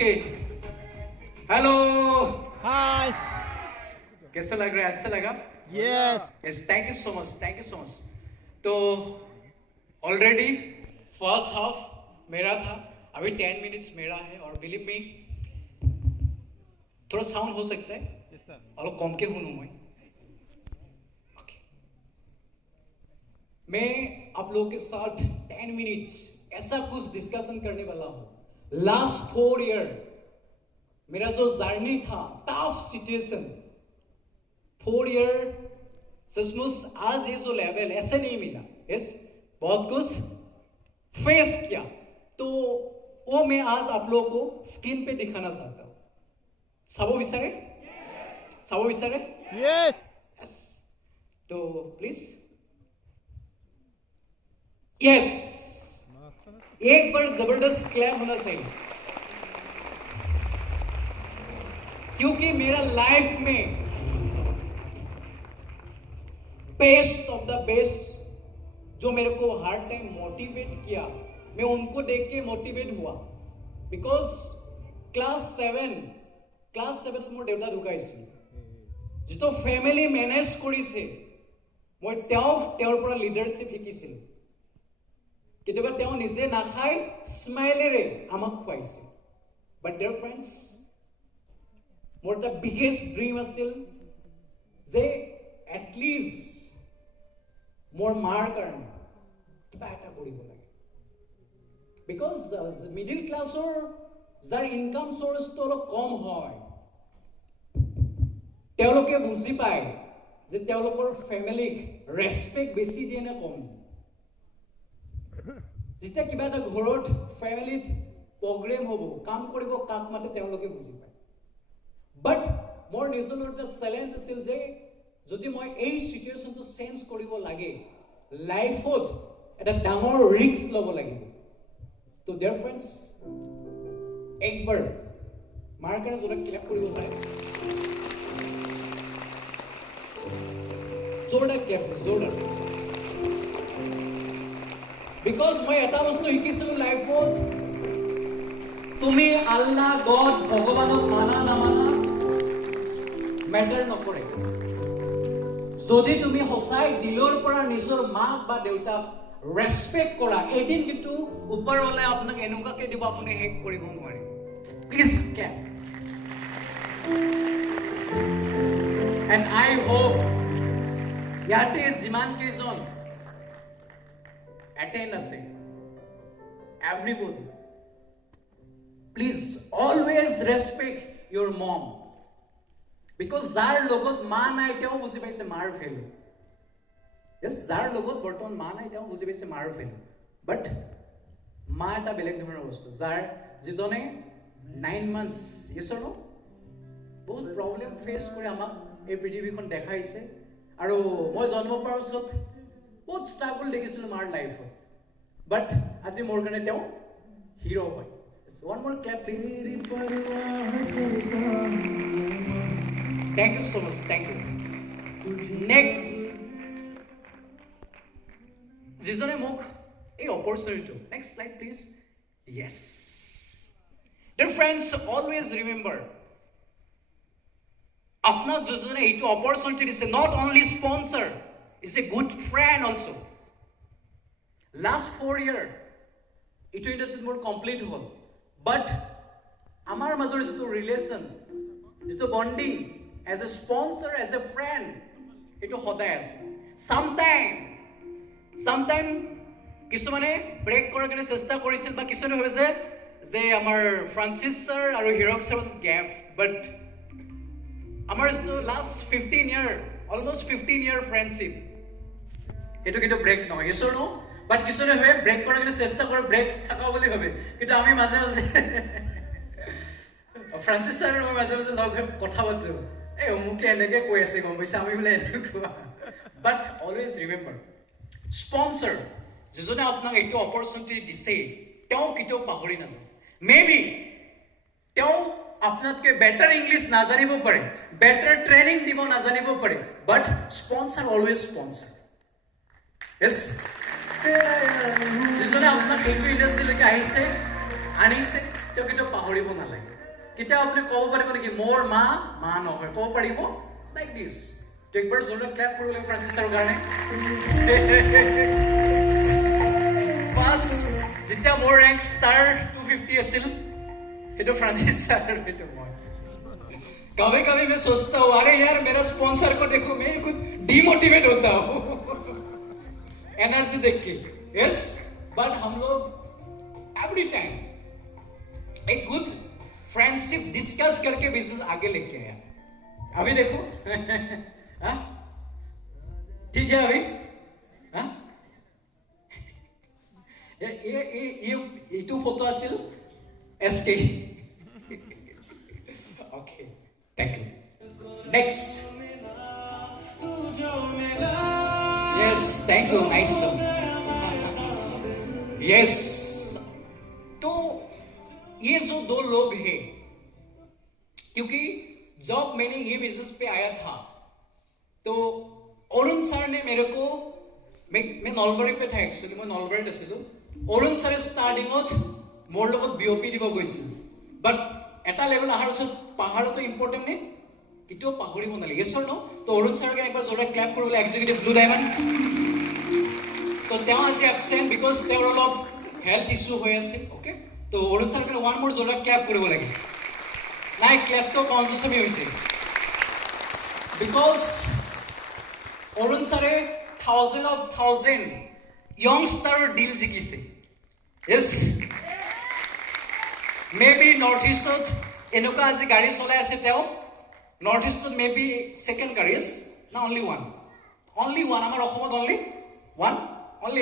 Okay hello hi कैसा लग रहा है अच्छा लगा yes yes thank you so much तो ऑलरेडी फर्स्ट हाफ मेरा था अभी 10 मिनट्स मेरा है और बिलीव मी थोड़ा साउंड हो सकता है यस सर और कम के हूँ मैं ओके मैं आप लोगों के साथ 10 मिनट्स ऐसा कुछ डिस्कशन करने वाला हूँ लास्ट 4 ईयर मेरा जो जर्नी था टफ सिचुएशन 4 ईयर सचमुच आज ये जो लेवल ऐसे नहीं मिला यस बहुत कुछ फेस किया तो वो मैं आज आप लोगों को स्क्रीन पे दिखाना चाहता हूँ सब विचारे यस यस तो प्लीज यस एक बार जबरदस्त क्लैप होना चाहिए क्योंकि मेरा लाइफ में बेस्ट ऑफ द बेस्ट जो मेरे को हर टाइम मोटिवेट किया मैं उनको देख के मोटिवेट हुआ बिकॉज क्लास 7 মোৰ দেউতা ঢুকাইছিল যিটো ফেমিলি মেনেজ কৰিছে মই তেওঁৰ পৰা লিডাৰশ্বিপ শিকিছিলো কেতিয়াবা তেওঁ নিজে নাখাই স্মাইলেৰে আমাক খুৱাইছে বাট ডিয়াৰ ফ্ৰেণ্ডছ মোৰ এটা বিগেষ্ট ড্ৰিম আছিল যে এটলিষ্ট মোৰ মাৰ কাৰণে কিবা এটা কৰিব লাগে বিকজ মিডিল ক্লাছৰ যাৰ ইনকাম চ'ৰ্চটো অলপ কম হয় তেওঁলোকে বুজি পায় যে তেওঁলোকৰ ফেমিলিক ৰেচপেক্ট বেছি দিয়ে নে কম যেতিয়া কিবা এটা ঘৰত ফেমিলিত প্ৰগ্ৰেম হ'ব কাম কৰিব কাক মাতে তেওঁলোকে বুজি পায় বাট মোৰ নিজৰ এটা চেলেঞ্জ আছিল যে যদি মই এই সিচুৱেশ্যনটো চেঞ্জ কৰিব লাগে লাইফত এটা ডাঙৰ ৰিস্ক ল'ব লাগিব তো ডিয়াৰ ফ্ৰেণ্ডছ একবাৰ মাৰ কাৰণে জোৰে ক্লেপ কৰিব পাৰে জোৰদাৰ ক্লেপ জোৰদাৰ বিকজ মই এটা বস্তু শিকিছিলো লাইফত তুমি আল্লাহ গড ভগৱানক মানা নামানা মেটাৰ নকৰে যদি তুমি সঁচাই দিলৰ পৰা নিজৰ মাক বা দেউতাক ৰেচপেক্ট কৰা এদিন কিন্তু ওপৰলৈ আপোনাক এনেকুৱাকে দিব আপুনি হেক কৰিব নোৱাৰে প্লিজ ক্লেপ এণ্ড আই হোপ ইয়াতে যিমান কেইজন এটেণ্ড আছে এভৰিবডি প্লিজ অলৱেজ ৰেচপেক্ট ইউৰ মম বিকজ যাৰ লগত মা নাই তেওঁ বুজি পাইছে মাৰ ভেলু য়েছ যাৰ লগত বৰ্তমান মা নাই তেওঁ বুজি পাইছে মাৰ ভেলু বাট মা এটা বেলেগ ধৰণৰ বস্তু যিজনে 9 মান্থছ ঈশ্বৰ বহুত প্ৰব্লেম ফেচ কৰি আমাক এই পৃথিৱীখন দেখাইছে আৰু মই জন্ম পোৱাৰ পিছত বহুত ষ্ট্ৰাগল দেখিছিলোঁ মাৰ লাইফত বাট আজি মোৰ কাৰণে তেওঁ হিৰ' হয় ওৱান মোৰ ক্লেপ please Thank you so much. Thank you. Next. Jijone mok a opportunity. Next slide, please. Yes. Dear friends, always remember. Apna jijone ito opportunity is not only sponsor, is a good friend also. Last 4 year, ito industry more complete hol. But amar major is to relation, is to bonding. As a sponsor, as a friend, ito hoday ase. Sometime kisumane break kora kare chesta korisil ba kisune hoise je amar Francis sir aru Hirok sir gap but amar last 15 year almost 15 year friendship ito kito break no yes or no but kisune hoye break kora kare chesta kore break thaka boli hobe kintu ami maje Francis sir ro maje log kotha batu এই অমুকে এনেকে কৈ আছে গম পাইছে আমি বোলে এনেকুৱা বাট অলৱেজ ৰিমেম্বাৰ স্পন্সৰ যিজনে আপোনাক এইটো অপৰচুনিটি দিছে তেওঁ কেতিয়াও পাহৰি নাযায় মেবি তেওঁ আপোনাতকৈ বেটাৰ ইংলিছ নাজানিব পাৰে বেটাৰ ট্ৰেইনিং দিব নাজানিব পাৰে but sponsor always sponsor yes যিজনে আপোনাক এইটো ইণ্ডাষ্ট্ৰীলৈকে আহিছে আনিছে তেওঁ কেতিয়াও পাহৰিব নালাগে কেতিয়াও আপুনি ক'ব পাৰিব নেকি মোৰ মা মা নহয় ক'ব পাৰিব লাইক দিছ তো একবাৰ জোৰে ক্লেপ কৰিব লাগিব ফ্ৰান্সিছ ছাৰৰ কাৰণে ফাৰ্ষ্ট যেতিয়া মোৰ ৰেংক ষ্টাৰ 250 আছিল সেইটো फ्रांसिस सर बेटे मैं कभी कभी मैं सोचता हूँ अरे यार मेरा स्पॉन्सर को देखो मैं खुद डिमोटिवेट होता हूँ एनर्जी देख के यस बट हम लोग एवरी टाइम एक गुड फ्रेंडशिप डिस्कस करके बिजनेस आगे लेके आया अभी देखो हाँ ठीक है अभी हाँ ये तो फोटो आसिल SK. Okay, thank you. Next. Yes, thank you. Nice song. Yes. तो ये जो दो लोग हैं, क्योंकि जब मैंने ये बिजनेस पे आया था, तो अरुण सर ने मेरे को मैं नलबारी पे था एक्चुअली मैं नलबारी আছিলো अरुण सर स्टार्टिंगত মোৰ লগত বিওপি দিব গৈছিল বাট এটা লেভেল আহাৰ পিছত পাহাৰটো ইম্পৰ্টেণ্ট নে কেতিয়াও পাহৰিব নালাগে ইয়েছ অৰ নো তো অৰুণ ছাৰকে একবাৰ জোৰে ক্লেপ কৰিবলৈ এক্সিকিউটিভ ব্লু ডায়মণ্ড তো তেওঁ আজি এবসেন্ট বিকজ তেওঁৰ অলপ হেল্থ ইছ্যু হৈ আছে ওকে তো অৰুণ ছাৰকে ওৱান মোৰ জোৰে ক্লেপ কৰিব লাগে নাই ক্লেপটো কনজুচমি হৈছে বিকজ অৰুণ ছাৰে 1000 য়ংষ্টাৰৰ ডিল জিকিছে ইয়েছ Maybe North Eastত এনেকুৱা আজি গাড়ী চলাই আছে তেওঁ North Eastত maybe second গাড়ী আছে না only one আমাৰ অসমত only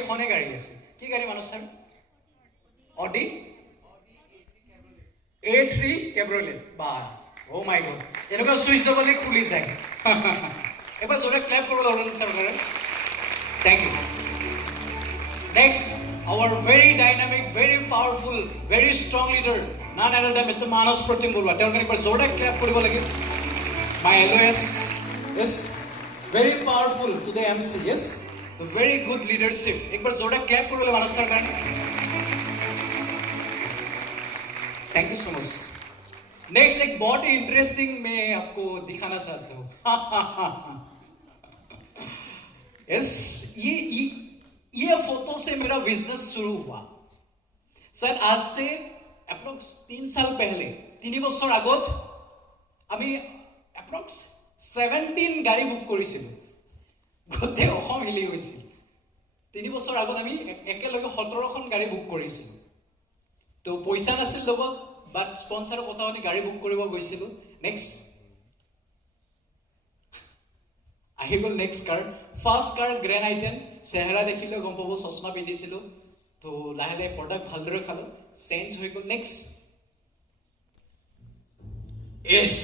এখনে গাড়ী আছে কি গাড়ী মানুহ স্যাৰ Audi A3 Cabriolet বা ও মাই গড এনেকুৱা সুইচ দবালে খুলি যায় এবাৰ জোৰে ক্লেপ কৰিব লাগিব sir thank you next our very dynamic, very powerful, very strong leader, none other than Mr. Manas Pratim Burwa. Tell me, but Zoda clap for you. My LOS, yes, very powerful to the MC, yes, the very good leadership. एक बार Zoda clap for you, Manas sir. Thank you so much. Next एक बहुत ही interesting मैं आपको दिखाना चाहता हूँ. Yes, ये photo से मेरा बिजनेस शुरू हुआ सर आज से अप्रोक्स 3 साल पहले 3 বছৰ আগত আমি अप्रोक्स 17 গাড়ী বুক কৰিছিলো গোটেই অসম হিলি গৈছিল 3 বছৰ আগত আমি একেলগে 17খন গাড়ী বুক কৰিছিলো তো পইচা নাছিল লগত বাট স্পন্সৰৰ কথা আমি গাড়ী বুক কৰিব গৈছিলো নেক্সট আহি গ'ল নেক্সট কাৰ ফাৰ্ষ্ট কাৰ গ্ৰেণ্ড আইটেম চেহাৰা দেখিলে গম পাব চশমা পিন্ধিছিলো তো লাহে লাহে প্ৰডাক্ট ভালদৰে খালো চেঞ্জ হৈ গ'ল নেক্সট এস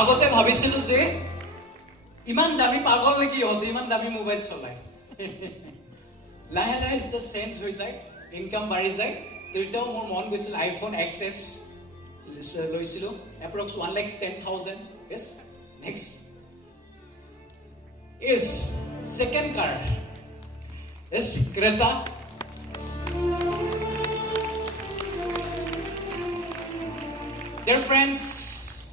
আগতে ভাবিছিলো যে ইমান দামী পাগল নেকি হতে ইমান দামী মোবাইল চলায় লাহে লাহে যেতিয়া চেঞ্জ হৈ যায় ইনকাম বাঢ়ি যায় তেতিয়াও মোৰ মন গৈছিল আইফোন XS লৈছিলো approx 1,10,000 yes next is second car is Creta dear friends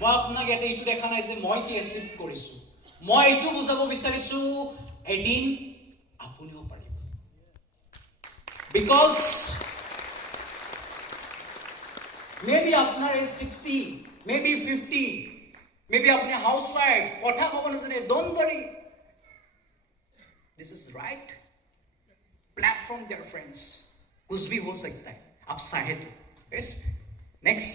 মই আপোনাক এটা এইটো দেখা নাই যে মই কি এচিভ কৰিছো মই এইটো বুজাব বিচাৰিছো এদিন আপুনিও পাৰিব because maybe আপনার is 60 maybe 50 maybe अपने housewife কথা কব নাজানে don't worry this is right platform dear friends कुछ भी हो सकता है आप चाहे तो yes next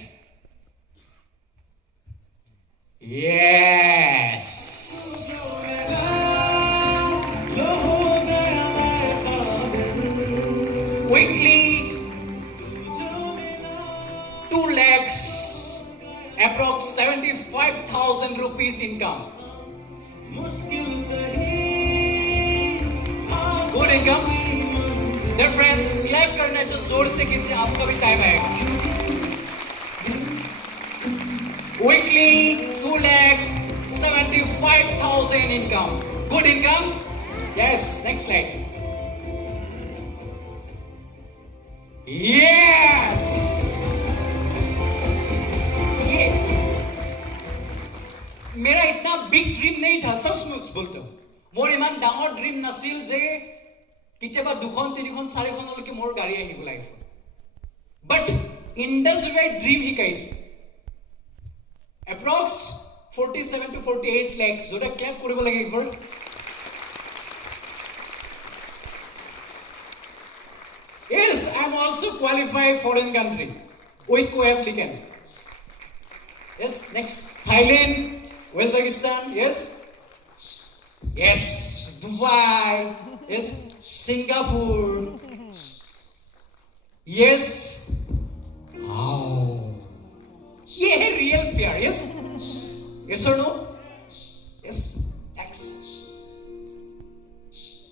yes quickly 2 lakhs approx 75,000 rupees income good income dear friends clap करना तो जोर से किसी आपका भी टाइम आएगा weekly 2 lakhs 75,000 income good income yes next slide Yes! ये मेरा इतना बिग ड्रीम नहीं था सचमुच बोलते मोर इमान डाঙर ड्रीम नाছিল যে কেতিয়াবা দুখন তিনিখন চাৰিখনলৈকে মোৰ গাড়ী আহিব লাইফত বাট ইণ্ডাষ্ট্ৰীয়ে ড্ৰীম শিকাইছে এপ্ৰক্স 47 to 48 lakhs জোৰে ক্লেপ কৰিব লাগে একবাৰ Yes, I'm also qualified foreign country with co-applicant. Yes, next. Thailand, West Pakistan, yes. Yes, Dubai, yes, Singapore. Yes. Oh. Yeah, real PR, yes. Yes or no? Yes. Next.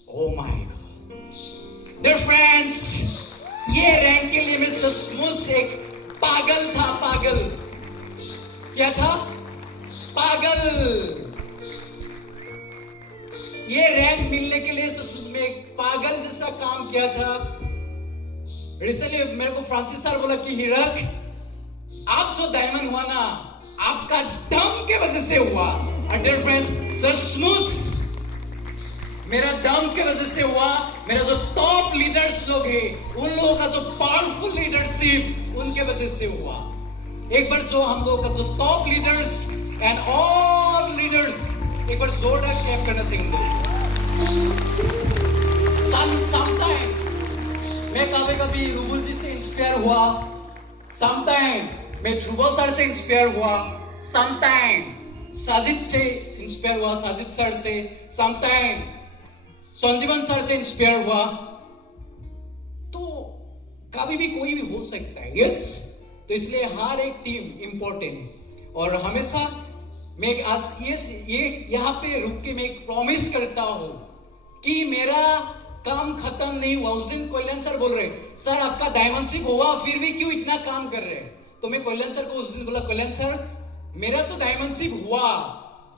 Oh my God. Dear friends, ये rank के लिए मैं सचमुच एक पागल था पागल क्या था पागल ये रैंक मिलने के लिए सचमुच में एक पागल जैसा काम किया था रिसेंटली मेरे को फ्रांसिस सर बोला कि हीरक आप जो डायमंड हुआ ना आपका दम के वजह से हुआ और डियर फ्रेंड्स सचमुच मेरा दम के वजह से हुआ मेरा जो टॉप लीडर्स लोग हैं उन लोगों का जो पावरफुल लीडरशिप उनके वजह से हुआ एक बार जो हम लोगों का जो top leaders and all leaders एक बार जोरदार क्लैप करना सीखेंगे समटाइम मैं कभी रुबुल जी से इंस्पायर हुआ समटाइम मैं ध्रुव सर से इंस्पायर हुआ समटाइम साजिद से इंस्पायर हुआ साजिद सर से समटाइम संजीवन सर से इंस्पायर हुआ तो कभी भी कोई भी हो सकता है यस तो इसलिए हर एक टीम इंपॉर्टेंट है और हमेशा मैं आज ये यहाँ पे रुक के मैं एक प्रॉमिस करता हूँ कि मेरा काम खत्म नहीं हुआ उस दिन कल्याण सर बोल रहे सर आपका डायमंडशिप हुआ फिर भी क्यों इतना काम कर रहे हैं तो मैं कल्याण सर को उस दिन बोला कल्याण सर मेरा तो डायमंडशिप हुआ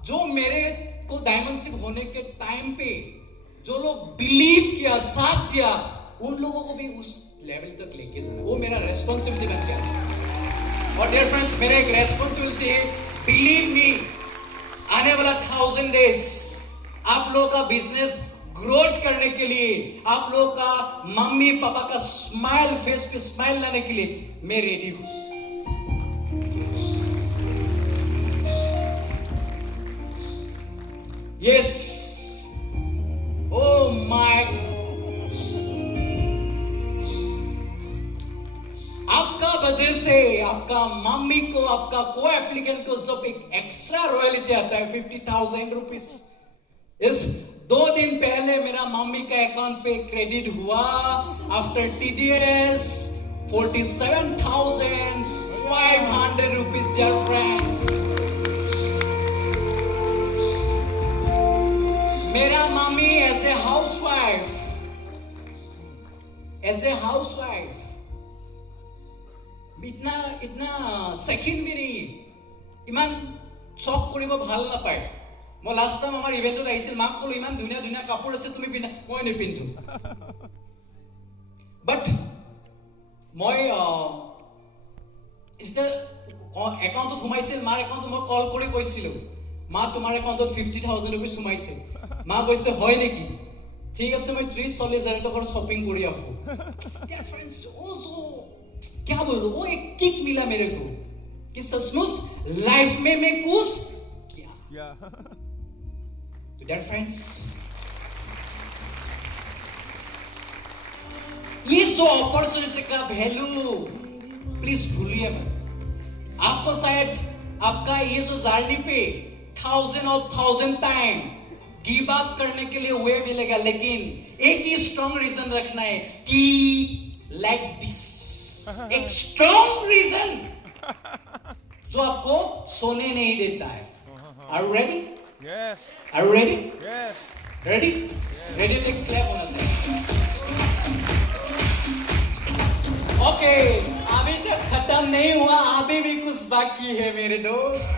जो मेरे को डायमंडशिप होने के टाइम पे जो लोग बिलीव किया साथ दिया उन लोगों को भी उस लेवल तक लेके जाना वो मेरा रेस्पॉन्सिबिलिटी बन गया और डियर फ्रेंड्स मेरा एक रेस्पॉन्सिबिलिटी है बिलीव मी आने वाला 1000 डेज आप लोगों का बिजनेस ग्रोथ करने के लिए आप लोगों का मम्मी पापा का स्माइल फेस पे स्माइल लाने के लिए मैं रेडी हूं यस Oh my! आपका वजह से आपका मम्मी को आपका को एप्लीकेंट को जब एक एक्स्ट्रा रॉयल्टी आता है 50,000 रुपीज इस 2 दिन पहले मेरा मम्मी का अकाउंट पे क्रेडिट हुआ after TDS 47,500 rupees dear friends मेरा मम्मी एज ए हाउसवाइफ इतना सेकेंड भी नहीं इमान शॉक करिब ভাল নাপায় মই লাষ্ট টাইম আমাৰ ইভেন্টত আহিছিল মাক কলো ইমান ধুনীয়া ধুনীয়া কাপোৰ আছে তুমি পিন্ধা মই নিপিন্ধো বাট মই ইস্তা একাউণ্টত সোমাইছিল মাৰ একাউণ্টত মই কল কৰি কৈছিলো মা তোমাৰ একাউণ্টত 50,000 रुपीस সোমাইছে মা কৈছে হয় নেকি ঠিক আছে मैं 30-40 हजार टका शॉपिंग करी आऊं क्या फ्रेंड्स ओसो क्या बोलूं वो एक किक मिला मेरे को कि सचमुच लाइफ में मैं कुछ किया तो डियर फ्रेंड्स ये जो अपॉर्चुनिटी का वैल्यू प्लीज भूलिए मत आपको शायद आपका ये जो जर्नी पे 1000 टाइम गिव अप करने के लिए वे मिलेगा लेकिन एक ही स्ट्रॉन्ग रीजन रखना है कि लाइक दिस एक स्ट्रॉन्ग रीजन जो आपको सोने नहीं देता है are you ready Yes. Are you ready Yes. Ready ready तो क्लैप होना चाहिए ओके अभी तक खत्म नहीं हुआ अभी भी कुछ बाकी है मेरे दोस्त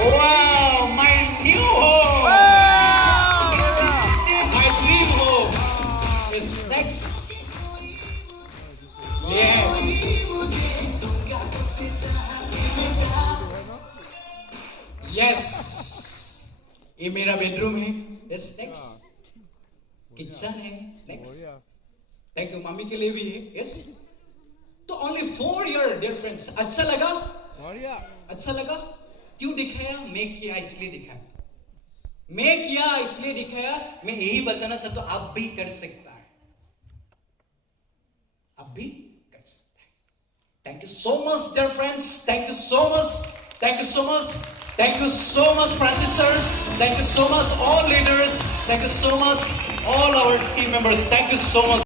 Wow, my new home! My dream home is next. Yes, ये मेरा बेडरूम है. यस, नेक्स्ट किचन है. नेक्स्ट थैंक यू, मम्मी के लिए भी है. यस, तो ओनली 4 ईयर डियर फ्रेंड्स. अच्छा लगा? अच्छा लगा? क्यों दिखाया? मैं किया इसलिए दिखाया. मैं किया इसलिए दिखाया. मैं यही बताना चाहता हूं, आप भी कर सकता है. आप भी कर सकता है. Thank you so much dear friends. Thank you so much. Thank you so much. Thank you so much, Francis sir. Thank you so much, all leaders. Thank you so much, all our team members. Thank you so much.